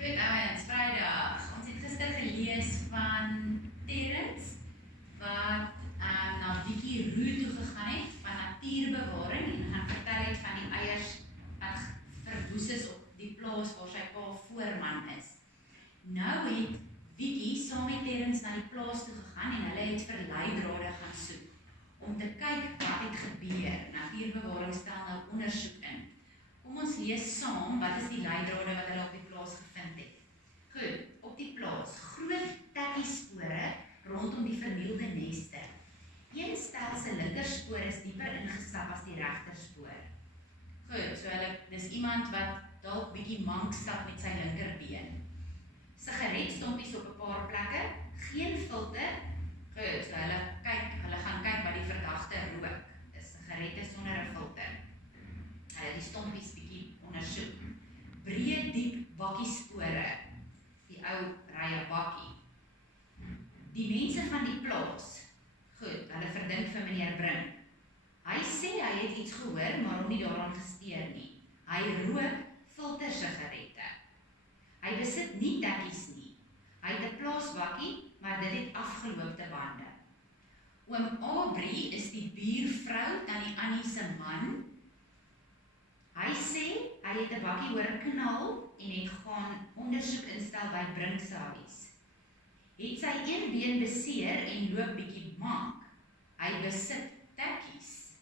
Goed ouwens, Vrydag. Ons het gister gelees van Terrence wat na Vicky Roux toe gegaan het van natuurbewaring en gaan vertel het van die eiers wat verwoes is op die plaas waar sy pa voorman is. Nou het Vicky saam met Terrence na die plaas toe gegaan en hulle het vir leidrade gaan soek om te kyk wat het gebeur. Natuurbewaring stel nou ondersoek in. Kom ons lees saam wat is die leidrade wat hulle op die plaas gevind het. Goed, op die plaas, groot takkieспore rondom die vernielde neste. Een stel se linkerspoor is dieper ingestap as die regterspoor. Goed, so dis iemand wat dalk bietjie mank stap met sy linkerbeen. Sigaretstompies op 'n paar plekke, geen filter. Goed, so hulle gaan kyk wat die verdagte rook. Dis sigarette sonder 'n filter. Hulle het die stompies bietjie ondersoek. Breë, diep bakkiespore, die ou rye bakkie. Die mense van die plaas, goed, hulle verdink vir meneer Brink. Hy sê hy het iets gehoor, maar hom nie daaraan gesteer nie. Hy rook filtersigarette. Hy besit nie tekkies nie. Hy het 'n plaasbakkie, maar dit het afgeloopte bande. Oom Aubrey is die buurvrou, tannie Annie se man. Hy sê hy het 'n bakkie hoor knal en het gaan ondersoek instel by Brink se huis. Het sy een been beseer en loop bietjie mank. Hy besit tekkies.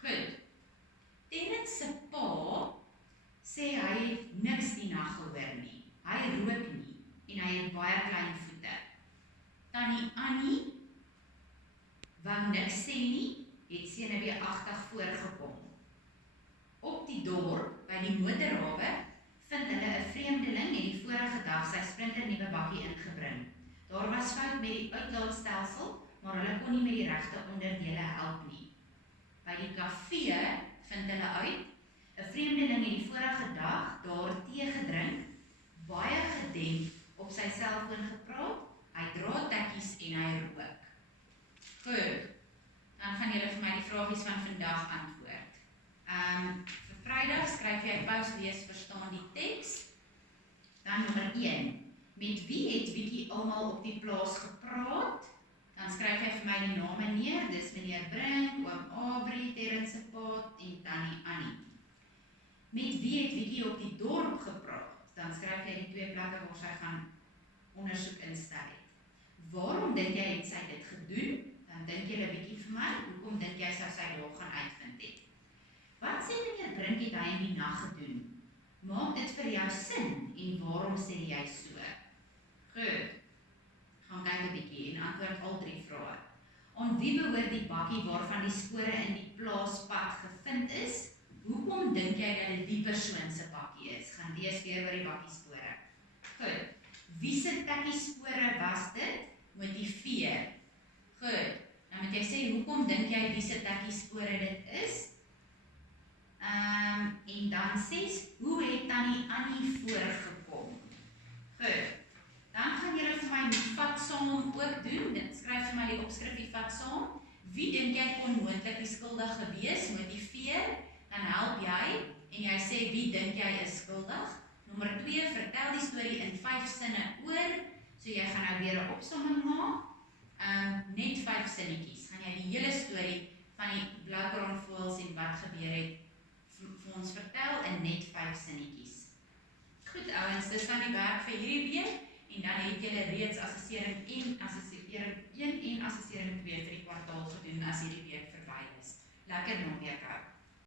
Goed. Terrence se pa sê hy het niks die nag gehoor nie. Hy rook nie en hy het baie klein voete. Tannie Annie wou niks sê nie, het senuweeagtig voorgekom. Op die dorp, by die motorhawe, vind hulle 'n vreemdeling en die vorige dag sy splinternuwe bakkie ingebring. Daar was fout met die uitlaatstelsel, maar hulle kon nie met die regte onderdele help nie. By die kafee vind hulle uit, 'n vreemdeling het die vorige dag daar tee gedrink, baie gedemp op sy selfoon gepraat, hy dra tekkies en hy rook. Goed, dan gaan julle vir my die vragies van vandag antwoord. Vir Vrydag skryf jy pause lees verstaan die teks. Dan nommer 1. Met wie het Vicky almal op die plaas gepraat? Dan skryf jy vir my die name neer. Dis meneer Brink, oom Aubrey, Terrence se pa en tannie Annie. Met wie het Vicky op die dorp gepraat? Dan skryf jy die 2 plekke waar sy gaan ondersoek instel het. Waarom dink jy het sy dit gedoen? Dan dink jy 'n bietjie vir my. Hoekom dink jy sou sy daar gaan uitvind het? Wat sê meneer Brink het hy in die nag gedoen? Maak dit vir jou sin en waarom sê jy so? Goed, gaan kyk 'n bietjie en antwoord al 3 vrae. Aan wie behoort die bakkie waarvan die spore in die plaaspad gevind is? Hoekom dink jy dat dit die persoon se bakkie is? Gaan lees weer oor die bakkiespore. Goed, wie se tekkiespore was dit? Motiveer. Goed, nou moet jy sê hoekom dink jy wie se tekkiespore dit is? En dan 6, hoe het tannie Annie voorgekom? Goed, dan gaan julle vir my die vat saam ook doen. Dit skryf vir my die opskrif die vat saam. Wie dink jy kon moontlik die skuldige wees? Motiveer, dan help jy en jy sê wie dink jy is skuldig. Nommer 2, vertel die storie in 5 sinne oor. So jy gaan nou weer 'n opsomming maak. Net 5 sinnetjies. Gaan jy die hele storie van die bloukraanvoëls en wat gebeur het vir ons vertel in net 5 sinnetjies. Goed ouens, dis dan die werk vir hierdie week en dan het julle reeds assessering 1 en assessering 2 vir die kwartaal gedoen as hierdie week verby is. Lekker naweek.